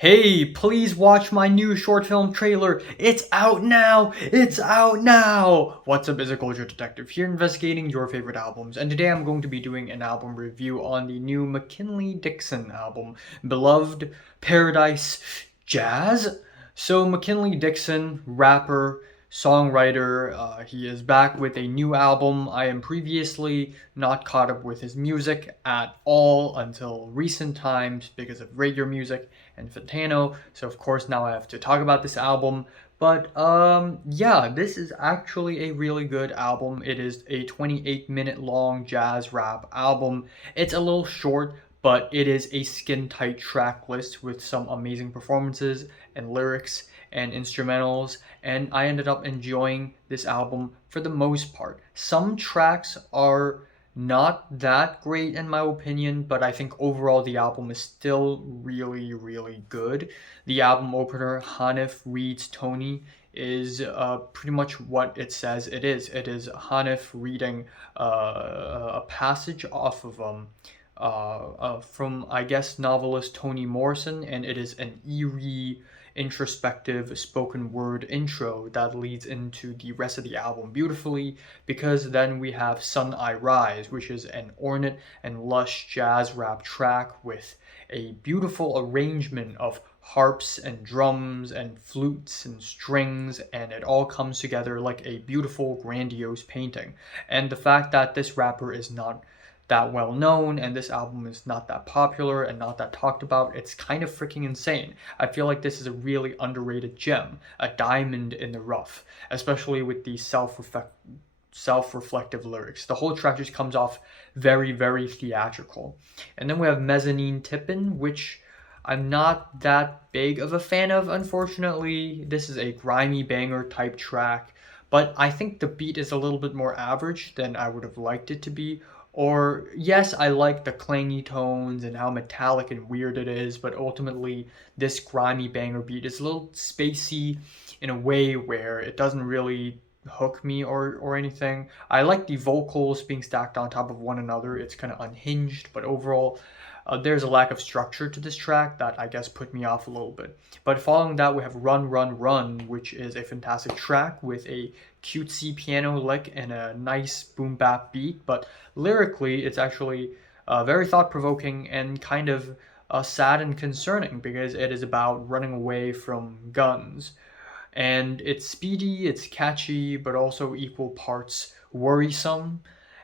Hey, please watch my new short film trailer. It's out now. It's out now. What's up, is a culture detective here investigating your favorite albums. And today I'm going to be doing an album review on the new McKinley Dixon album, Beloved Paradise Jazz. So McKinley Dixon, rapper, songwriter, he is back with a new album. I am previously not caught up with his music at all until recent times because of Radio Music and Fantano. So of course now I have to talk about this album. But yeah, this is actually a really good album. It is a 28-minute long jazz rap album. It's a little short, but it is a skin tight track list with some amazing performances and lyrics and instrumentals, and I ended up enjoying this album for the most part. Some tracks are not that great in my opinion, but I think overall the album is still really, really good. The album opener, Hanif Reads Tony, is pretty much what it says it is. It is Hanif reading a passage off of from I guess novelist Toni Morrison, and it is an eerie, introspective spoken word intro that leads into the rest of the album beautifully, because then we have Sun I Rise, which is an ornate and lush jazz rap track with a beautiful arrangement of harps and drums and flutes and strings, and it all comes together like a beautiful, grandiose painting. And the fact that this rapper is not that well known and this album is not that popular and not that talked about, it's kind of freaking insane. I feel like this is a really underrated gem, a diamond in the rough, especially with the self-reflective lyrics. The whole track just comes off very, very theatrical. And then we have Mezzanine Tippin', which I'm not that big of a fan of, unfortunately. This is a grimy banger type track, but I think the beat is a little bit more average than I would have liked it to be. Or, yes, I like the clangy tones and how metallic and weird it is, but ultimately, this grimy banger beat is a little spacey in a way where it doesn't really hook me or anything. I like the vocals being stacked on top of one another. It's kind of unhinged, but overall, there's a lack of structure to this track that I guess put me off a little bit. But following that, we have Run, Run, Run, which is a fantastic track with a cutesy piano lick and a nice boom bap beat. But lyrically, it's actually very thought provoking and kind of sad and concerning, because it is about running away from guns. And it's speedy, it's catchy, but also equal parts worrisome.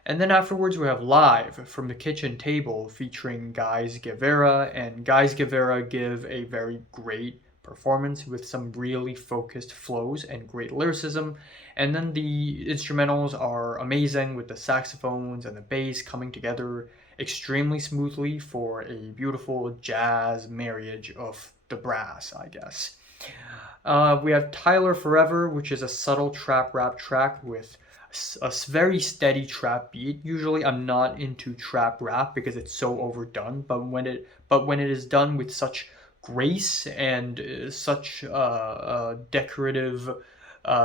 And then afterwards we have Live from the Kitchen Table featuring Guys Guevara, and Guys Guevara give a very great performance with some really focused flows and great lyricism. And then the instrumentals are amazing with the saxophones and the bass coming together extremely smoothly for a beautiful jazz marriage of the brass, I guess. We have Tyler Forever, which is a subtle trap rap track with a very steady trap beat. Usually I'm not into trap rap because it's so overdone, but when it is done with such grace and such decorative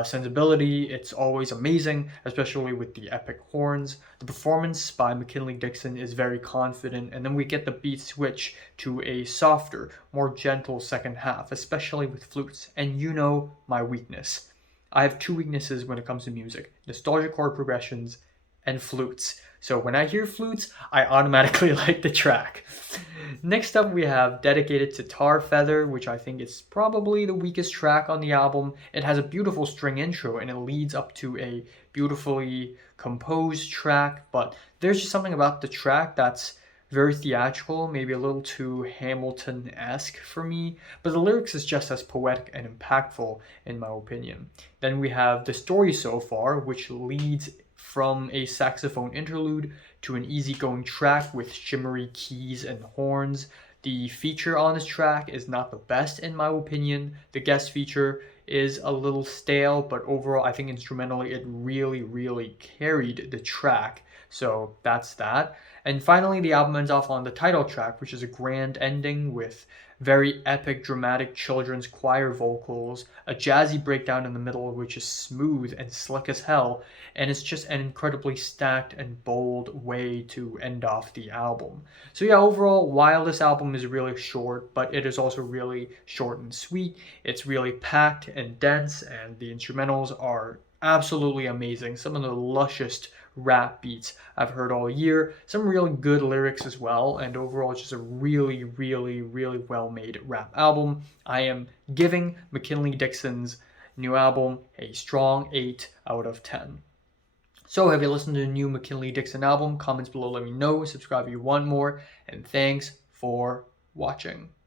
sensibility, it's always amazing, especially with the epic horns. The performance by McKinley Dixon is very confident, and then we get the beat switch to a softer, more gentle second half, especially with flutes. And you know my weakness. I have two weaknesses when it comes to music: nostalgia chord progressions and flutes. So when I hear flutes, I automatically like the track. Next up, we have Dedicated to Tar Feather, which I think is probably the weakest track on the album. It has a beautiful string intro and it leads up to a beautifully composed track, but there's just something about the track that's very theatrical, maybe a little too Hamilton-esque for me, but the lyrics is just as poetic and impactful in my opinion. Then we have The Story So Far, which leads from a saxophone interlude to an easygoing track with shimmery keys and horns. The feature on this track is not the best in my opinion. The guest feature is a little stale, but overall I think instrumentally it really, really carried the track. So that's that. And finally, the album ends off on the title track, which is a grand ending with very epic, dramatic children's choir vocals, a jazzy breakdown in the middle, which is smooth and slick as hell, and it's just an incredibly stacked and bold way to end off the album. So yeah, overall, while this album is really short, but it is also really short and sweet, it's really packed and dense, and the instrumentals are absolutely amazing. Some of the lushest rap beats I've heard all year. Some really good lyrics as well, and overall, it's just a really, really, really well-made rap album. I am giving McKinley Dixon's new album a strong 8 out of 10. So, have you listened to the new McKinley Dixon album? Comments below, let me know. Subscribe if you want more, and thanks for watching.